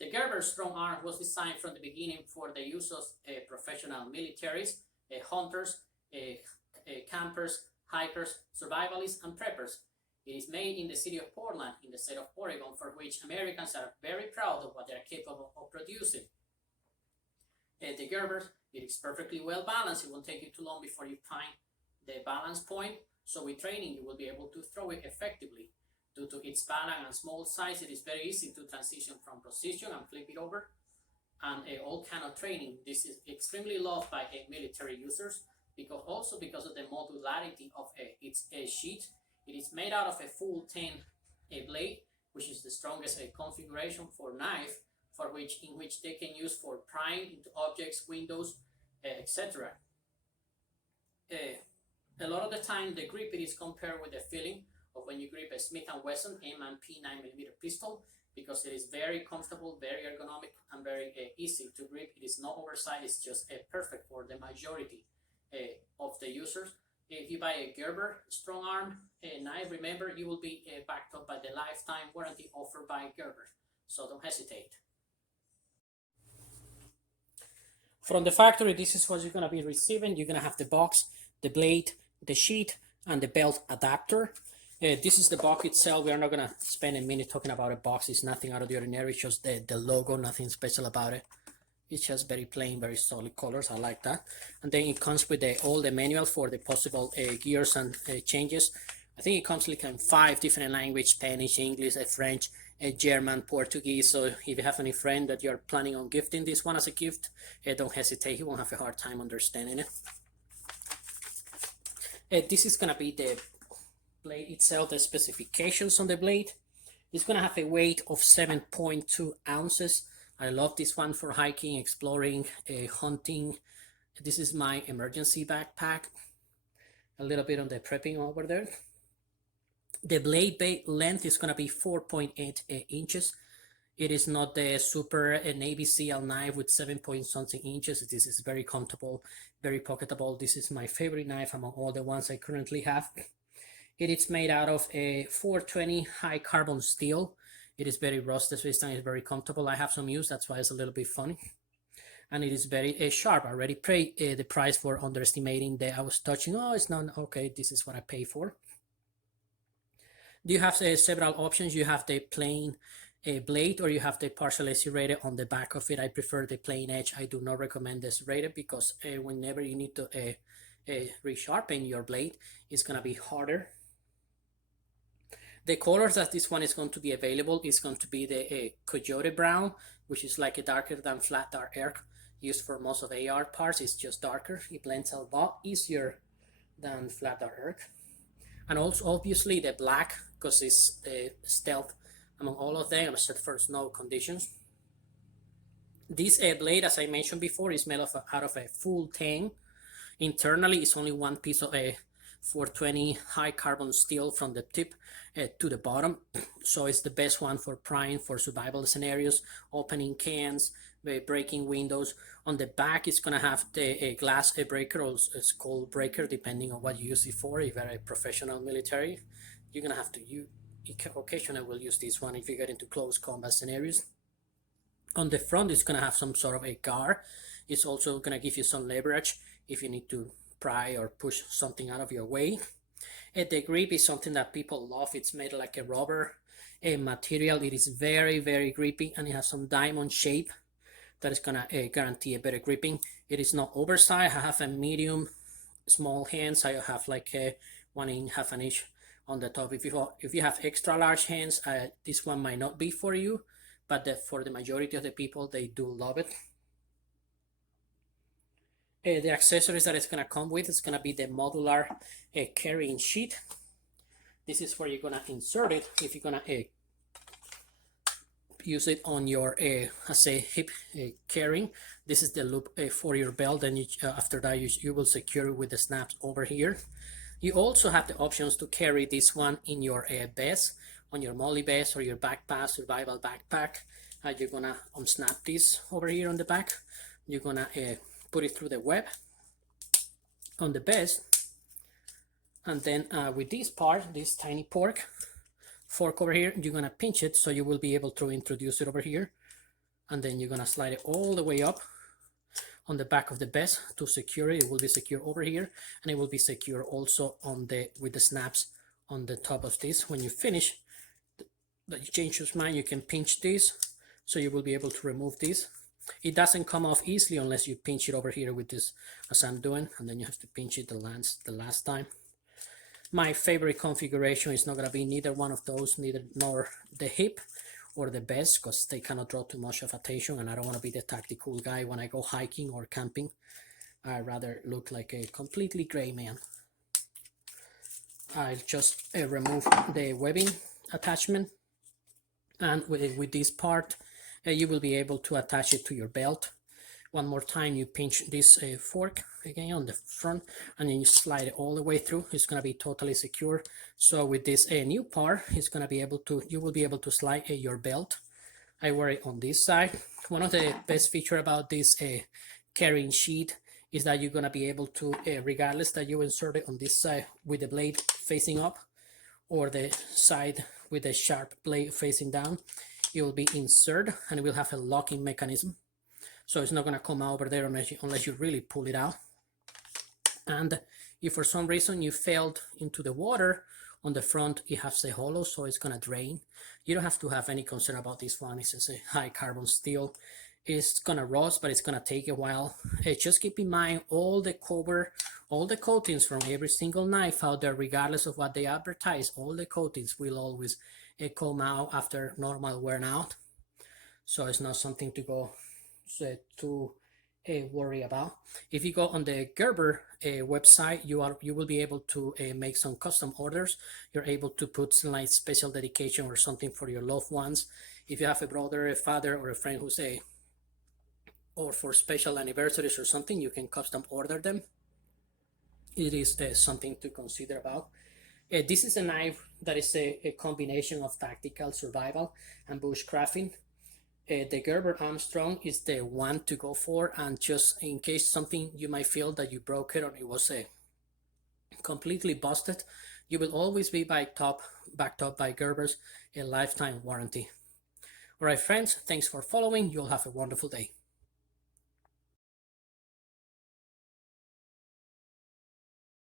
The Gerber Strongarm was designed from the beginning for the use of professional militaries, hunters, campers, hikers, survivalists, and preppers. It is made in the city of Portland, in the state of Oregon, for which Americans are very proud of what they are capable of producing. The Gerber, it is perfectly well balanced. It won't take you too long before you find the balance point. So with training, you will be able to throw it effectively. Due to its balance and small size, it is very easy to transition from position and flip it over. And all kind of training. This is extremely loved by military users because of the modularity of its sheet. It is made out of a full 10 blade, which is the strongest configuration for knife, in which they can use for prying into objects, windows, etc. A lot of the time, the grip it is compared with the feeling of when you grip a Smith & Wesson M&P 9mm pistol, because it is very comfortable, very ergonomic, and very easy to grip. It is not oversized. It's just perfect for the majority of the users. If you buy a Gerber Strongarm knife, remember you will be backed up by the lifetime warranty offered by Gerber. So don't hesitate. From the factory, this is what you're going to be receiving. You're going to have the box, the blade, the sheet, and the belt adapter. This is the box itself. We are not going to spend a minute talking about a box. It's nothing out of the ordinary. It's just the logo, nothing special about it. It's just very plain, very solid colors. I like that. And then it comes with all the manual for the possible gears and changes. I think it comes like in 5 different languages: Spanish, English, French, German, Portuguese. So if you have any friend that you're planning on gifting this one as a gift, don't hesitate. He won't have a hard time understanding it. This is going to be the blade itself, the specifications on the blade. It's going to have a weight of 7.2 ounces. I love this one for hiking, exploring, hunting. This is my emergency backpack. A little bit on the prepping over there. The blade length is going to be 4.8 inches. It is not the super Navy SEAL knife with 7 point something inches. This is very comfortable, very pocketable. This is my favorite knife among all the ones I currently have. It is made out of a 420 high carbon steel. It is very rusted, so this time it's very comfortable. I have some use, that's why it's a little bit funny. And it is very sharp. I already paid the price for underestimating that I was touching. Oh, it's not okay. This is what I pay for. You have several options. You have the plain blade, or you have the partially serrated on the back of it. I prefer the plain edge. I do not recommend the serrated because whenever you need to resharpen your blade, it's gonna be harder. The colors that this one is going to be available is going to be the coyote brown, which is like a darker than flat dark arc used for most of AR parts. It's just darker. It blends out a lot easier than flat dark arc. And also obviously the black, because it's the stealth among all of them, except for snow conditions. This blade, as I mentioned before, is made out of a full 10. Internally, it's only one piece of a 420 high carbon steel from the tip to the bottom. So it's the best one for prying, for survival scenarios, opening cans, breaking windows. On the back, it's going to have the glass breaker or skull breaker, depending on what you use it for. If you're a professional military, you're going to have to occasionally will use this one if you get into close combat scenarios. On the front, it's going to have some sort of a guard. It's also going to give you some leverage if you need to pry or push something out of your way. The grip is something that people love. It's made like a rubber material. It is very, very grippy, and it has some diamond shape that is gonna guarantee a better gripping. It is not oversized. I have a medium small hands. I have like a 1.5 inch on the top. If you have extra large hands, this one might not be for you, but for the majority of the people, they do love it. The accessories that it's going to come with is going to be the modular carrying sheet. This is where you're going to insert it if you're going to use it on your as a hip carrying. This is the loop for your belt, and after that you will secure it with the snaps over here. You also have the options to carry this one in your vest, on your molly vest or your backpack, survival backpack. You're going to unsnap this over here on the back. You're going to put it through the web on the vest, and then with this part, this tiny fork over here, you're gonna pinch it, so you will be able to introduce it over here and then you're gonna slide it all the way up on the back of the vest to secure it. It will be secure over here, and it will be secure also on the with the snaps on the top of this. When you finish, that you change your mind, you can pinch this, so you will be able to remove this. It doesn't come off easily unless you pinch it over here with this, as I'm doing, and then you have to pinch it the last time. My favorite configuration is not gonna be neither one of those, nor the hip or the vest, because they cannot draw too much of attention, and I don't want to be the tactical guy when I go hiking or camping. I'd rather look like a completely gray man. I'll just remove the webbing attachment, and with this part you will be able to attach it to your belt. One more time, you pinch this fork again on the front, and then you slide it all the way through. It's going to be totally secure. So with this new part, it's going to be able to, you will be able to slide your belt. I wear it on this side. One of the best feature about this carrying sheet is that you're going to be able to, regardless that you insert it on this side with the blade facing up, or the side with the sharp blade facing down, it will be inserted, and it will have a locking mechanism. So it's not going to come out over there unless you really pull it out. And if for some reason you failed into the water, on the front it has a hollow, so it's going to drain. You don't have to have any concern about this one. It's just a high carbon steel. It's going to rust, but it's going to take a while. Just keep in mind all the cover, all the coatings from every single knife out there, regardless of what they advertise, all the coatings will always come out after normal wear out. So it's not something to go to worry about. If you go on the Gerber website, you will be able to make some custom orders. You're able to put some like special dedication or something for your loved ones. If you have a brother, a father, or a friend who's or for special anniversaries or something, you can custom order them. It is something to consider about. This is a knife that is a combination of tactical, survival, and bushcrafting. The Gerber Armstrong is the one to go for, and just in case something you might feel that you broke it or it was completely busted, you will always be backed up by Gerber's a lifetime warranty. All right, friends, thanks for following. You'll have a wonderful day.